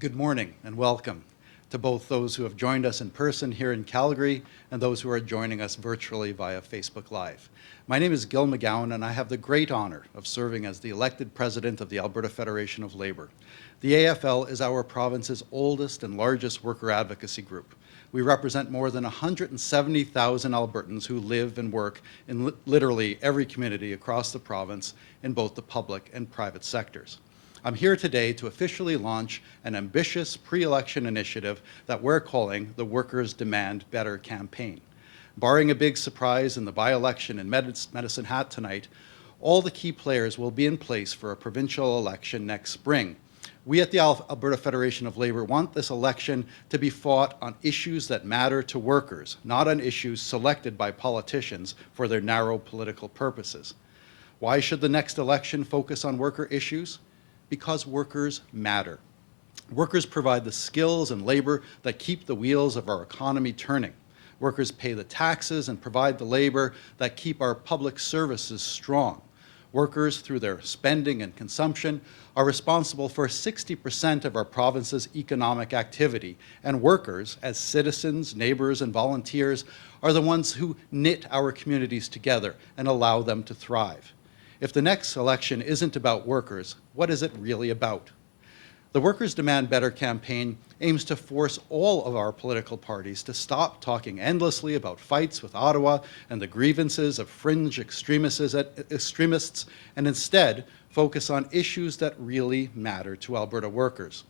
Good morning and welcome to both those who have joined us in person here in Calgary and those who are joining us virtually via Facebook Live. My name is Gil McGowan and I have the great honor of serving as the elected president of the Alberta Federation of Labour. The AFL is our province's oldest and largest worker advocacy group. We represent more than 170,000 Albertans who live and work in literally every community across the province in both the public and private sectors. I'm here today to officially launch an ambitious pre-election initiative that we're calling the Workers Demand Better campaign. Barring a big surprise in the by-election in Medicine Hat tonight, all the key players will be in place for a provincial election next spring. We at the Alberta Federation of Labour want this election to be fought on issues that matter to workers, not on issues selected by politicians for their narrow political purposes. Why should the next election focus on worker issues? Because workers matter. Workers provide the skills and labor that keep the wheels of our economy turning. Workers pay the taxes and provide the labor that keep our public services strong. Workers, through their spending and consumption, are responsible for 60% of our province's economic activity, and workers, as citizens, neighbors, and volunteers, are the ones who knit our communities together and allow them to thrive. If the next election isn't about workers, what is it really about? The Workers Demand Better campaign aims to force all of our political parties to stop talking endlessly about fights with Ottawa and the grievances of fringe extremists and instead focus on issues that really matter to Alberta workers.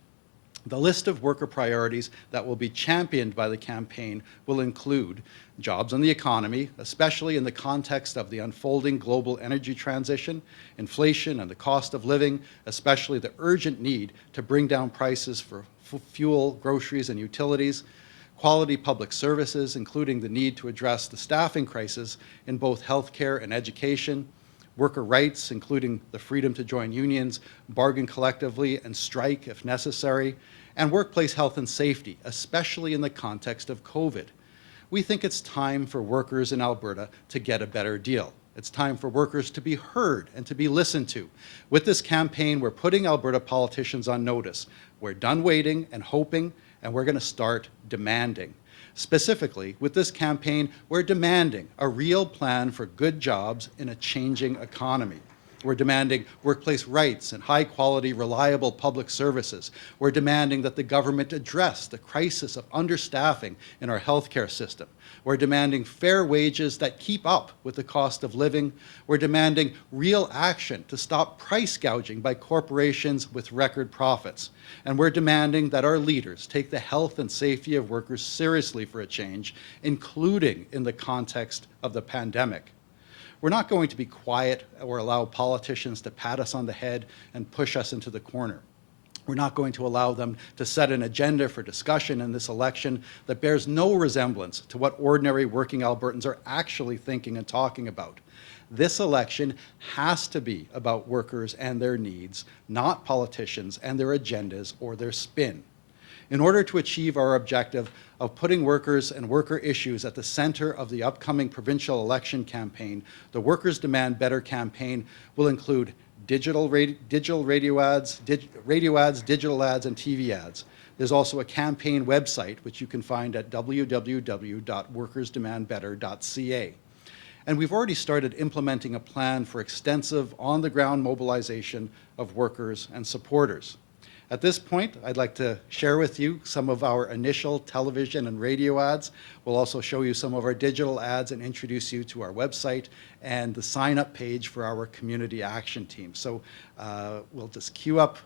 The list of worker priorities that will be championed by the campaign will include jobs and the economy, especially in the context of the unfolding global energy transition, inflation and the cost of living, especially the urgent need to bring down prices for fuel, groceries and utilities, quality public services, including the need to address the staffing crisis in both healthcare and education, worker rights, including the freedom to join unions, bargain collectively, and strike if necessary, and workplace health and safety, especially in the context of COVID. We think it's time for workers in Alberta to get a better deal. It's time for workers to be heard and to be listened to. With this campaign, we're putting Alberta politicians on notice. We're done waiting and hoping, and we're going to start demanding. Specifically, with this campaign, we're demanding a real plan for good jobs in a changing economy. We're demanding workplace rights and high-quality, reliable public services. We're demanding that the government address the crisis of understaffing in our healthcare system. We're demanding fair wages that keep up with the cost of living. We're demanding real action to stop price gouging by corporations with record profits. And we're demanding that our leaders take the health and safety of workers seriously for a change, including in the context of the pandemic. We're not going to be quiet or allow politicians to pat us on the head and push us into the corner. We're not going to allow them to set an agenda for discussion in this election that bears no resemblance to what ordinary working Albertans are actually thinking and talking about. This election has to be about workers and their needs, not politicians and their agendas or their spin. In order to achieve our objective of putting workers and worker issues at the center of the upcoming provincial election campaign, the Workers Demand Better campaign will include digital radio ads, digital ads, and TV ads. There's also a campaign website, which you can find at www.workersdemandbetter.ca. And we've already started implementing a plan for extensive on-the-ground mobilization of workers and supporters. At this point, I'd like to share with you some of our initial television and radio ads. We'll also show you some of our digital ads and introduce you to our website and the sign-up page for our community action team. So we'll just queue up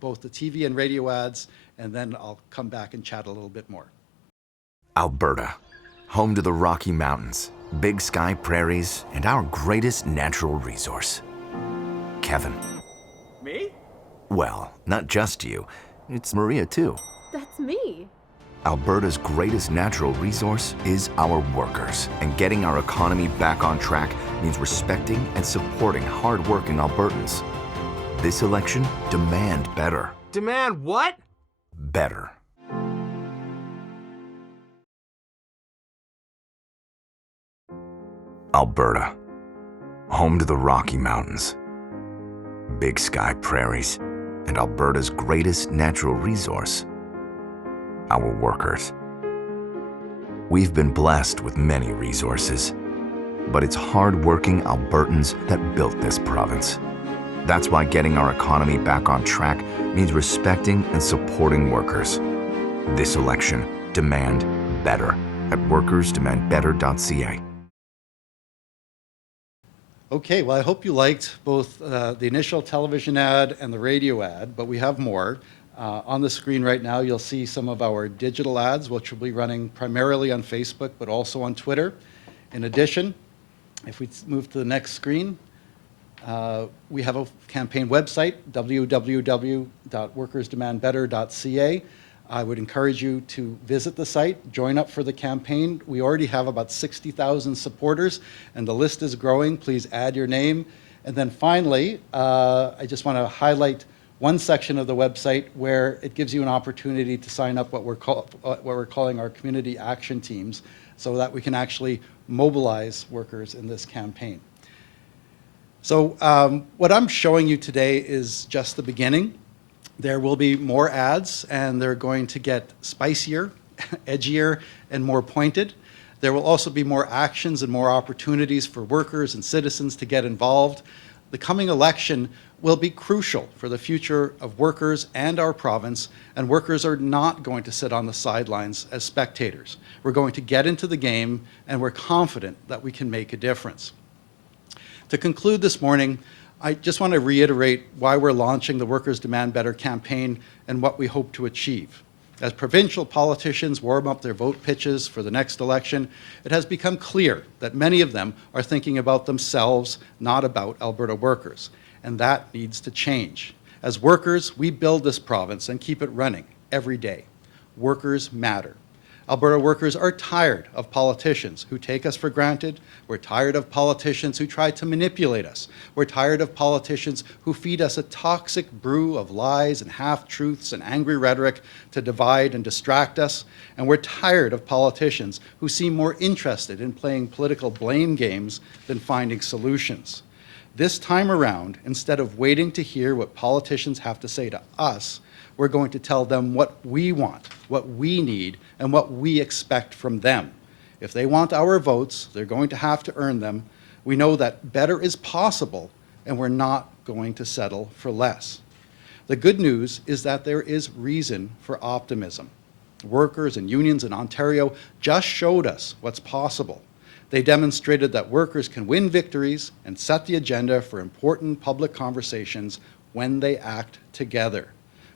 both the TV and radio ads, and then I'll come back and chat a little bit more. Alberta, home to the Rocky Mountains, Big Sky prairies, and our greatest natural resource, Kevin. Me? Well, not just you. It's Maria, too. That's me. Alberta's greatest natural resource is our workers. And getting our economy back on track means respecting and supporting hard-working Albertans. This election, demand better. Demand what? Better. Alberta, home to the Rocky Mountains, Big Sky prairies, and Alberta's greatest natural resource, our workers. We've been blessed with many resources, but it's hard-working Albertans that built this province. That's why getting our economy back on track means respecting and supporting workers. This election, demand better at workersdemandbetter.ca. Okay, well, I hope you liked both the initial television ad and the radio ad, but we have more. On the screen right now, you'll see some of our digital ads, which will be running primarily on Facebook, but also on Twitter. In addition, if we move to the next screen, we have a campaign website, www.workersdemandbetter.ca. I would encourage you to visit the site, join up for the campaign. We already have about 60,000 supporters, and the list is growing. Please add your name. And then finally, I just want to highlight one section of the website where it gives you an opportunity to sign up what we're calling our community action teams, so that we can actually mobilize workers in this campaign. So what I'm showing you today is just the beginning. There will be more ads, and they're going to get spicier, edgier, and more pointed. There will also be more actions and more opportunities for workers and citizens to get involved. The coming election will be crucial for the future of workers and our province, and workers are not going to sit on the sidelines as spectators. We're going to get into the game, and we're confident that we can make a difference. To conclude this morning, I just want to reiterate why we're launching the Workers Demand Better campaign and what we hope to achieve. As provincial politicians warm up their vote pitches for the next election, it has become clear that many of them are thinking about themselves, not about Alberta workers. And that needs to change. As workers, we build this province and keep it running every day. Workers matter. Alberta workers are tired of politicians who take us for granted. We're tired of politicians who try to manipulate us. We're tired of politicians who feed us a toxic brew of lies and half-truths and angry rhetoric to divide and distract us. And we're tired of politicians who seem more interested in playing political blame games than finding solutions. This time around, instead of waiting to hear what politicians have to say to us, we're going to tell them what we want, what we need, and what we expect from them. If they want our votes, they're going to have to earn them. We know that better is possible, and we're not going to settle for less. The good news is that there is reason for optimism. Workers and unions in Ontario just showed us what's possible. They demonstrated that workers can win victories and set the agenda for important public conversations when they act together.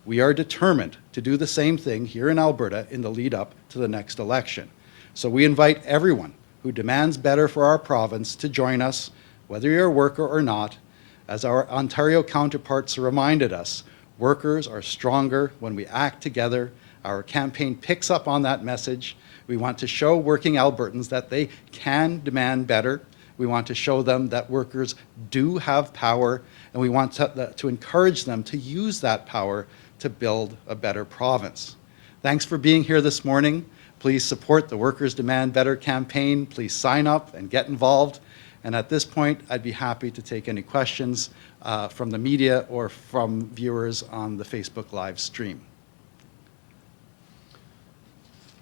We are determined to do the same thing here in Alberta in the lead up to the next election. So we invite everyone who demands better for our province to join us, whether you're a worker or not. As our Ontario counterparts reminded us, workers are stronger when we act together. Our campaign picks up on that message. We want to show working Albertans that they can demand better. We want to show them that workers do have power, and we want to encourage them to use that power to build a better province. Thanks for being here this morning. Please support the Workers Demand Better campaign. Please sign up and get involved. And at this point, I'd be happy to take any questions from the media or from viewers on the Facebook live stream.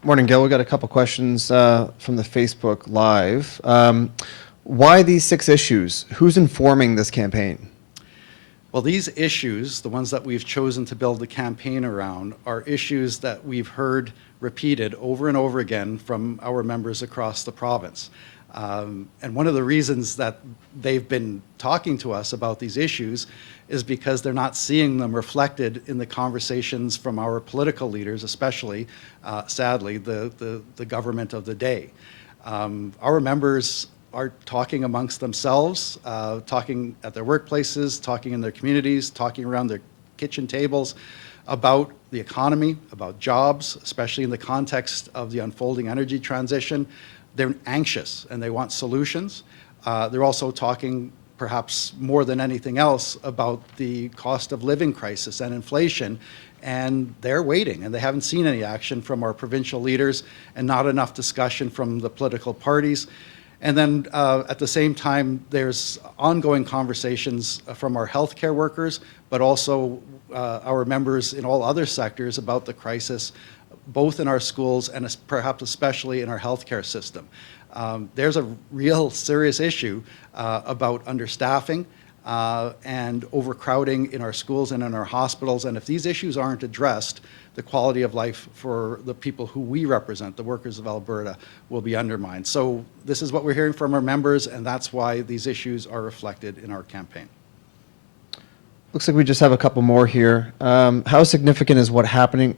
Morning, Gil. We've got a couple questions from the Facebook Live. Why these 6 issues? Who's informing this campaign? Well, these issues, the ones that we've chosen to build the campaign around, are issues that we've heard repeated over and over again from our members across the province. And one of the reasons that they've been talking to us about these issues is because they're not seeing them reflected in the conversations from our political leaders, especially, sadly, the government of the day. Our members are talking amongst themselves, talking at their workplaces, talking in their communities, talking around their kitchen tables about the economy, about jobs, especially in the context of the unfolding energy transition. They're anxious and they want solutions. They're also talking, perhaps more than anything else, about the cost of living crisis and inflation, and they're waiting, and they haven't seen any action from our provincial leaders and not enough discussion from the political parties. And then at the same time, there's ongoing conversations from our healthcare workers, but also our members in all other sectors about the crisis, both in our schools and perhaps especially in our healthcare system. There's a real serious issue about understaffing and overcrowding in our schools and in our hospitals. And if these issues aren't addressed, the quality of life for the people who we represent, the workers of Alberta, will be undermined. So this is what we're hearing from our members, and that's why these issues are reflected in our campaign. Looks like we just have a couple more here. How significant is what's happening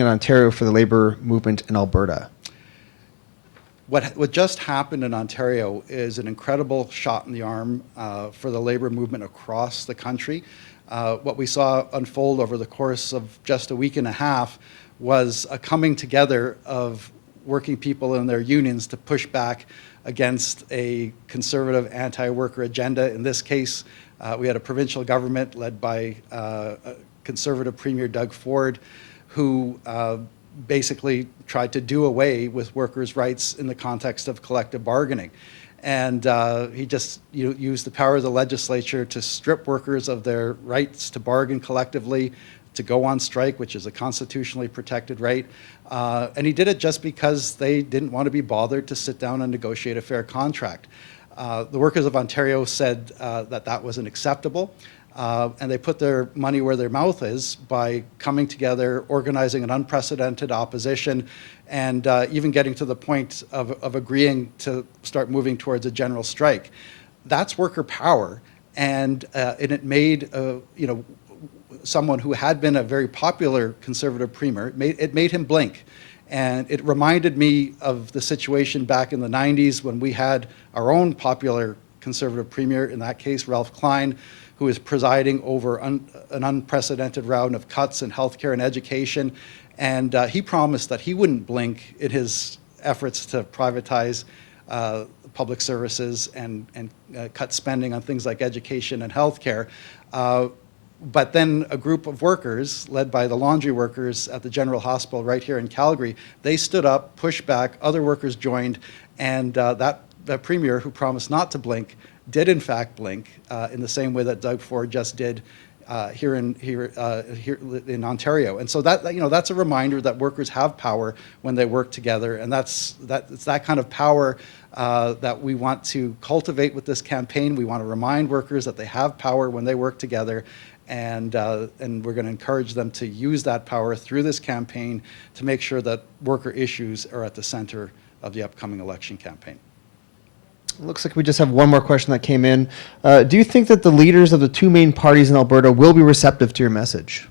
in Ontario for the labor movement in Alberta? What just happened in Ontario is an incredible shot in the arm for the labor movement across the country. What we saw unfold over the course of just a week and a half was a coming together of working people and their unions to push back against a conservative anti-worker agenda. In this case, we had a provincial government led by Conservative Premier Doug Ford, who basically tried to do away with workers' rights in the context of collective bargaining. And he just used the power of the legislature to strip workers of their rights to bargain collectively, to go on strike, which is a constitutionally protected right. And he did it just because they didn't want to be bothered to sit down and negotiate a fair contract. The workers of Ontario said that wasn't acceptable. And they put their money where their mouth is by coming together, organizing an unprecedented opposition, and even getting to the point of agreeing to start moving towards a general strike. That's worker power, and it made someone who had been a very popular Conservative premier, it made him blink. And it reminded me of the situation back in the 90s when we had our own popular Conservative premier, in that case Ralph Klein, who is presiding over an unprecedented round of cuts in healthcare and education. And he promised that he wouldn't blink in his efforts to privatize public services and cut spending on things like education and healthcare. But then a group of workers, led by the laundry workers at the General Hospital right here in Calgary, they stood up, pushed back, other workers joined, and that premier who promised not to blink did in fact blink in the same way that Doug Ford just did here in Ontario. And so that's a reminder that workers have power when they work together, and it's that kind of power that we want to cultivate with this campaign. We want to remind workers that they have power when they work together, and we're going to encourage them to use that power through this campaign to make sure that worker issues are at the center of the upcoming election campaign. Looks like we just have one more question that came in. Do you think that the leaders of the two main parties in Alberta will be receptive to your message?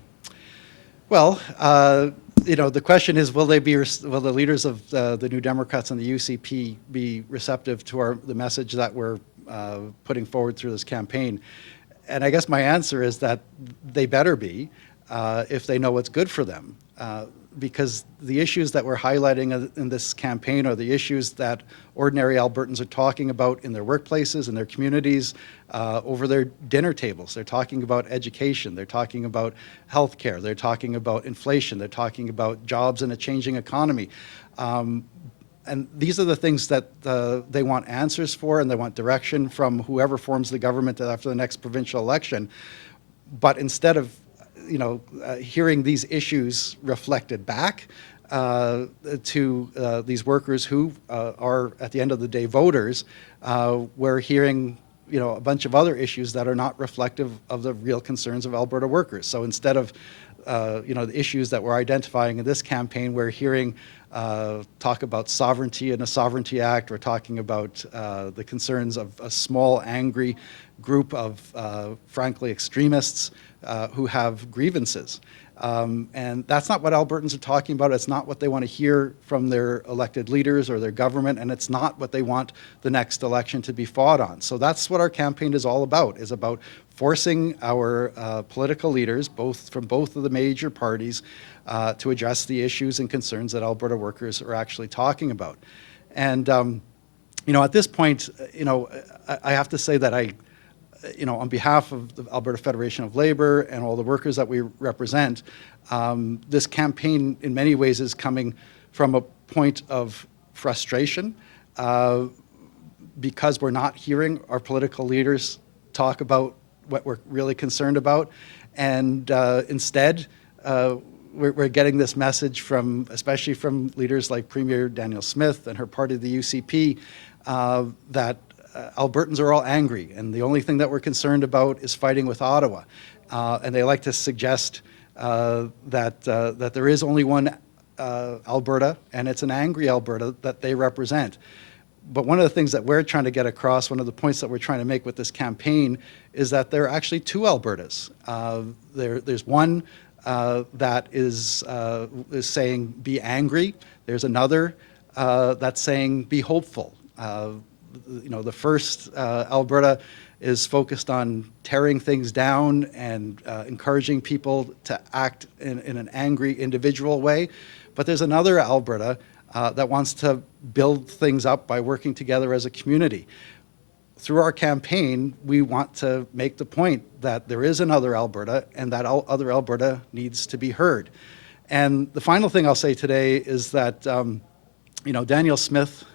Well, the question is, will the leaders of the New Democrats and the UCP be receptive to the message that we're putting forward through this campaign? And I guess my answer is that they better be if they know what's good for them. Because the issues that we're highlighting in this campaign are the issues that ordinary Albertans are talking about in their workplaces, in their communities, over their dinner tables. They're talking about education, they're talking about healthcare, they're talking about inflation, they're talking about jobs in a changing economy. And these are the things that they want answers for, and they want direction from whoever forms the government after the next provincial election. But instead of hearing these issues reflected back to these workers who are, at the end of the day, voters, we're hearing a bunch of other issues that are not reflective of the real concerns of Alberta workers. So instead of the issues that we're identifying in this campaign, we're hearing talk about sovereignty and a Sovereignty Act. We're talking about the concerns of a small, angry group of, frankly, extremists who have grievances. And that's not what Albertans are talking about. It's not what they want to hear from their elected leaders or their government, and it's not what they want the next election to be fought on. So that's what our campaign is all about, is about forcing our political leaders, from both of the major parties, to address the issues and concerns that Alberta workers are actually talking about. And, at this point, I have to say that on behalf of the Alberta Federation of Labour and all the workers that we represent, this campaign in many ways is coming from a point of frustration, because we're not hearing our political leaders talk about what we're really concerned about. And instead, we're getting this message from, especially from leaders like Premier Danielle Smith and her party, the UCP, that Albertans are all angry, and the only thing that we're concerned about is fighting with Ottawa. And they like to suggest that there is only one Alberta, and it's an angry Alberta that they represent. But one of the things that we're trying to get across, one of the points that we're trying to make with this campaign, is that there are actually two Albertas. There's one that is saying be angry. There's another that's saying be hopeful. The first Alberta is focused on tearing things down and encouraging people to act in an angry individual way. But there's another Alberta that wants to build things up by working together as a community. Through our campaign, we want to make the point that there is another Alberta, and that other Alberta needs to be heard. And the final thing I'll say today is that Danielle Smith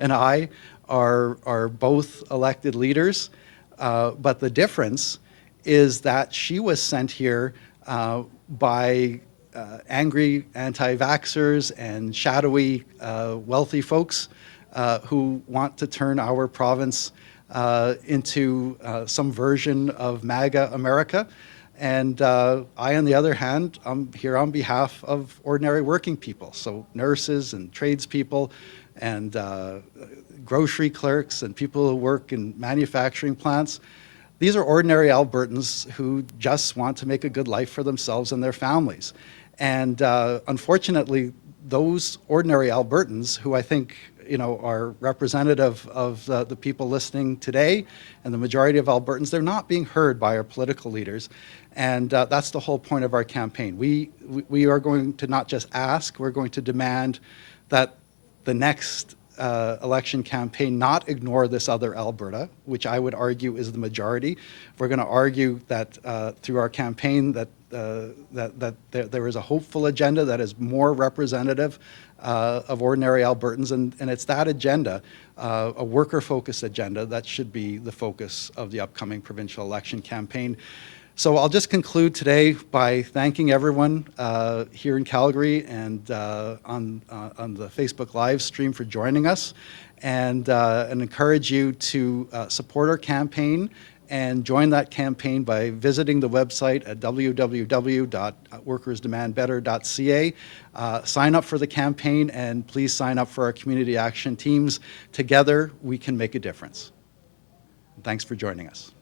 and I are both elected leaders, but the difference is that she was sent here by angry anti-vaxxers and shadowy wealthy folks who want to turn our province into some version of MAGA America. And I, on the other hand, I'm here on behalf of ordinary working people, so nurses and tradespeople and grocery clerks and people who work in manufacturing plants. These are ordinary Albertans who just want to make a good life for themselves and their families. And unfortunately, those ordinary Albertans, who I think are representative of the people listening today, and the majority of Albertans, they're not being heard by our political leaders. And that's the whole point of our campaign. We are going to not just ask, we're going to demand that the next election campaign not ignore this other Alberta, which I would argue is the majority. We're going to argue that through our campaign that there is a hopeful agenda that is more representative of ordinary Albertans, and it's that agenda, a worker-focused agenda, that should be the focus of the upcoming provincial election campaign. So I'll just conclude today by thanking everyone here in Calgary and on the Facebook live stream for joining us, and encourage you to support our campaign and join that campaign by visiting the website at www.workersdemandbetter.ca. Sign up for the campaign, and please sign up for our community action teams. Together, we can make a difference. Thanks for joining us.